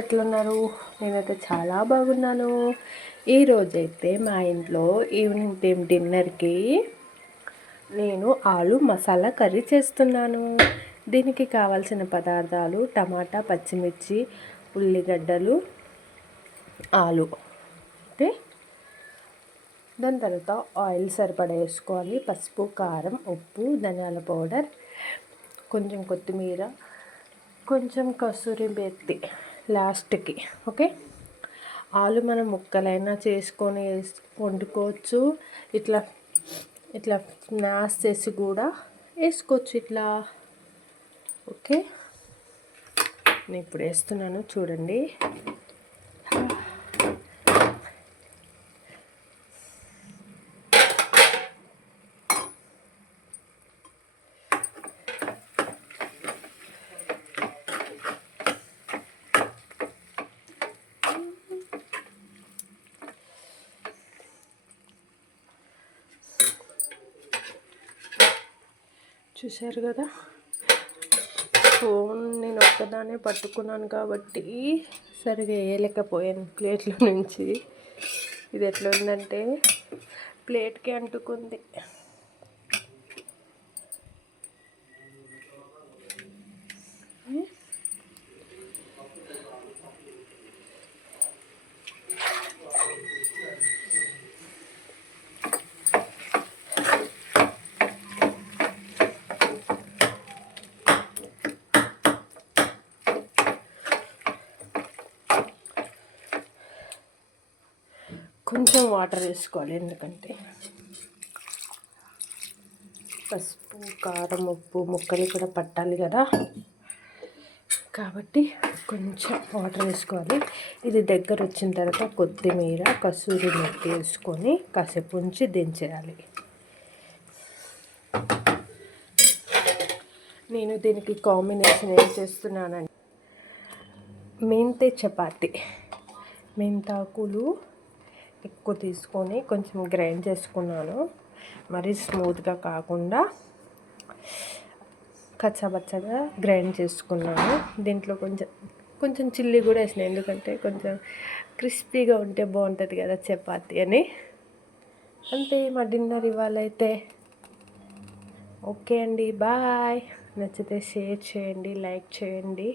ఎట్లున్నారు? నేనైతే చాలా బాగున్నాను. ఈరోజైతే మా ఇంట్లో ఈవినింగ్ టైం డిన్నర్కి నేను ఆలు మసాలా కర్రీ చేస్తున్నాను. దీనికి కావాల్సిన పదార్థాలు టమాటా, పచ్చిమిర్చి, ఉల్లిగడ్డలు, ఆలు. ఓకే, దాని తర్వాత ఆయిల్ సరిపడా వేసుకోవాలి. పసుపు, కారం, ఉప్పు, ధనియాల పౌడర్, కొంచెం కొత్తిమీర, కొంచెం కసూరి మేతి లాస్ట్కి. ఓకే, ఆలు మనం ముక్కలైనా చేసుకొని వండుకోవచ్చు. ఇట్లా ఇట్లా స్మాష్ చేసి కూడా వేసుకోవచ్చు ఇట్లా. ఓకే, నేను ఇప్పుడు వేస్తున్నాను చూడండి. చూశారు కదా, ఫోన్ నేను ఒక్కదానే పట్టుకున్నాను కాబట్టి సరిగా వేయలేకపోయాను ప్లేట్లో నుంచి. ఇది ఎట్లా ఉందంటే ప్లేట్కి అంటుకుంది. కొంచెం వాటర్ వేసుకోవాలి, ఎందుకంటే పసుపు, కారం, ఉప్పు ముక్కలు కూడా పట్టాలి కదా, కాబట్టి కొంచెం వాటర్ వేసుకోవాలి. ఇది దగ్గర వచ్చిన తర్వాత కొత్తిమీర, కసూరి మేతి వేసుకొని కాసేపు ఉంచి దించేయాలి. నేను దీనికి కాంబినేషన్ ఏం చేస్తున్నానంటే మెంతే చపాతి. మెంతాకులు ఎక్కువ తీసుకొని కొంచెం గ్రైండ్ చేసుకున్నాను. మరీ స్మూత్గా కాకుండా కచ్చాబచ్చగా గ్రైండ్ చేసుకున్నాను. దీంట్లో కొంచెం కొంచెం చిల్లీ కూడా వేసినాను, ఎందుకంటే కొంచెం క్రిస్పీగా ఉంటే బాగుంటుంది కదా చపాతి అని. అంతే మా డిన్నర్ ఇవాళైతే. ఓకే అండి, బాయ్. నచ్చితే షేర్ చేయండి, లైక్ చేయండి.